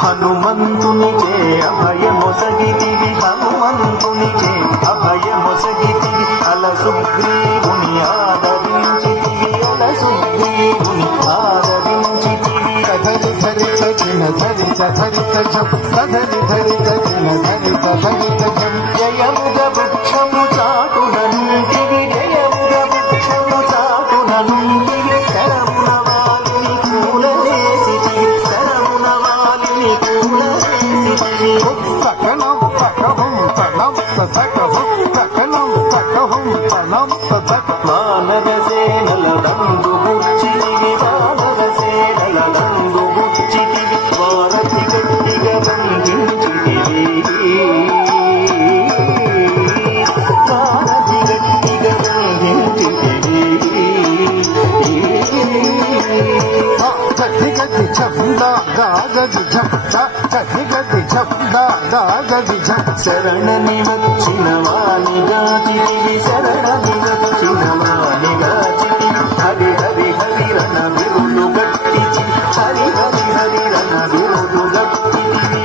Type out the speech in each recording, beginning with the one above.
హనుమంతునికే అభయమొసగితివి హనుమంతునికే అభయమొసగితివి అల సుగ్రీవుని ఆదరించితివి అల సుగ్రీవుని ఆదరించితివి కథలి ధరిత చిన్న ధరిత ధరిత జం కథలి ధరిత చిన్న ధరిత ధరిత జం జయముగ వృక్షము చాటునంటివి జయముగ వృక్షము చాటునంటివి శరమున వాలిని కూలనేసితివి శరమున వాలిని కూలనేసితివి సకలం సకహం సకలం సకహం సకలం సకహం సకలం సకహం వానరసేనల దండు గుచ్చితివి వానరసేనల దండు గుచ్చితివి వారధి గట్టిగా బంధించితివి వారధి గట్టిగా బంధించితివి గట్టి గట్టి చందా గాగది చందా గట్టి గట్టి చందా గాగది చం శరణని వచ్చిన వాణిగాచితివి శరణని వచ్చిన వాణిగాచితివి హరి హరి హరి రణ విరులు గట్టిచి హరి హరి హరి రణ విరులు గట్టిచివి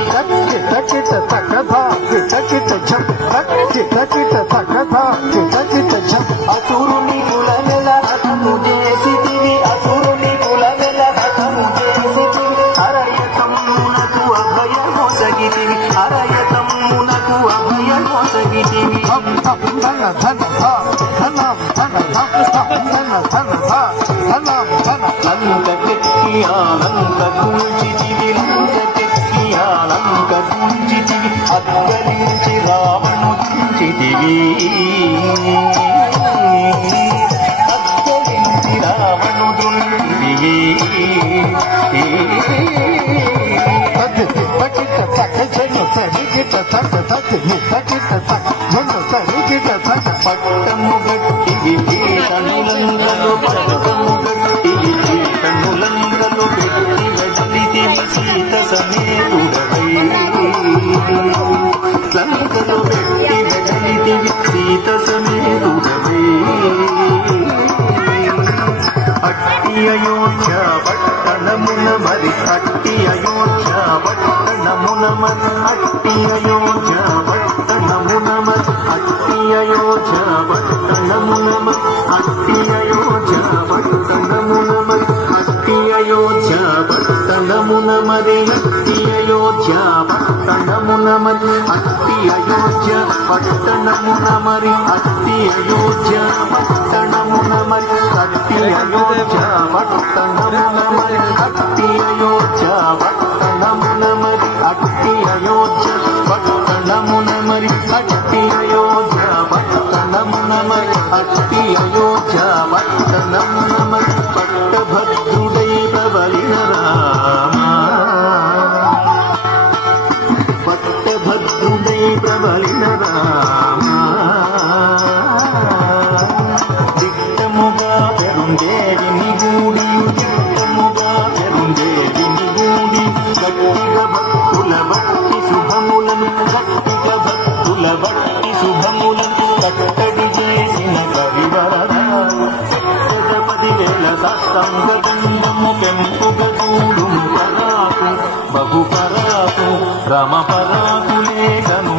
కిట కిట తకధా కిట కిట చం కిట కిట తకధా కిట కిట చం అసురుని కులనెల హతము చేసితివి అసురుని కులనెల హతము చేసితివి హరయతమ్మునకు అభయమొసగితివి హరయతమ్మునకు అభయమొసగితివి ధన ధన ధన ధన ధన ధన ధన ధన లంక కెక్కి ఆనంక కూల్చితివి లంక కెక్కి ఆనంక కూల్చితివి అగ్గలించి రావణు దించితివి అగ్గలించి రావణు దుంచితివి పట్టము గట్టివి భీషణులందరూ పట్టము గట్టివి భీషణులందరూ పెట్టి వెడలితివి సీత సమేతుడవై లంకలో పెట్టి వెడలితివి సీత సమేతుడవై అట్టి అయోధ్య పట్టణమున మరి అట్టి అయోధ్య పట్టణమున మరి అట్టి అయోధ్య పట్టణమున మరి అట్టి అయోధ్య పట్టణమున మరి అట్టి అయోధ్య పట్టణమున మరి అట్టి అయోధ్య పట్టణమున మరి అట్టి అయోధ్య పట్టణమున మరి అట్టి అయోధ్య పట్టణమున మరి అట్టి అయోధ్య పట్టణమున మరి అట్టి అయోధ్య పట్టణమున మరి అట్టి అయోధ్య పట్టణమున మరి అట్టి అయోధ్య పట్టణమున మరి అట్టి అయోధ్య పట్టణమున మరి అట్టి అయోధ్య పట్టణమున మరి పట్టభద్రుడై ప్రబలిన రామ పట్టభద్రుడై ప్రబలిన రామ దిట్టముగా పెరుందేవిని గూడి దిట్టముగా పెరుందేవిని గూడి గట్టిగా భక్తుల భక్తి శుభములను గట్టిగా భక్తుల భక్తి శుభములను కట్టడి చేసిన కవివరదాలు 10,000 సాష్టాంగ దండము పెంపుగా చూడు పరాకు బహు పరాకు రమ పరాకు లేఖను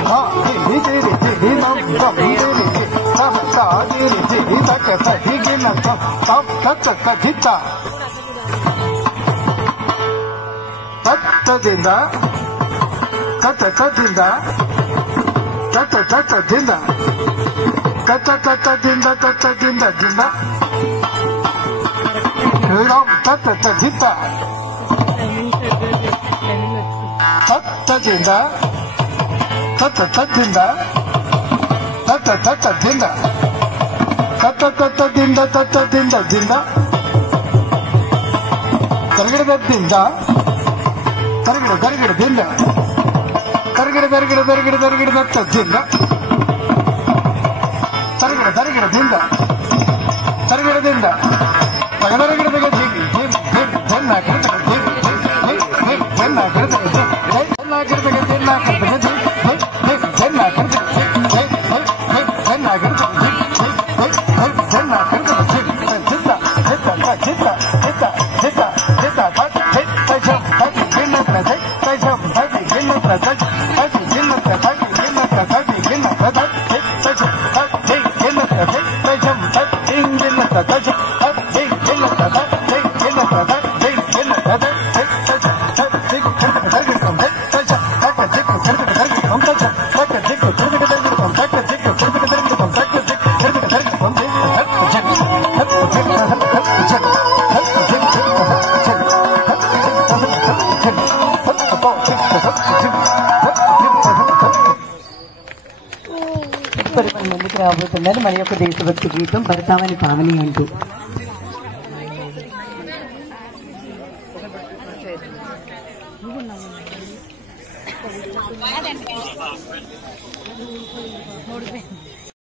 ముందుకు రాబోతున్నారు మరి యొక్క దేశభక్తి గీతం భరతావని పావని అంటూ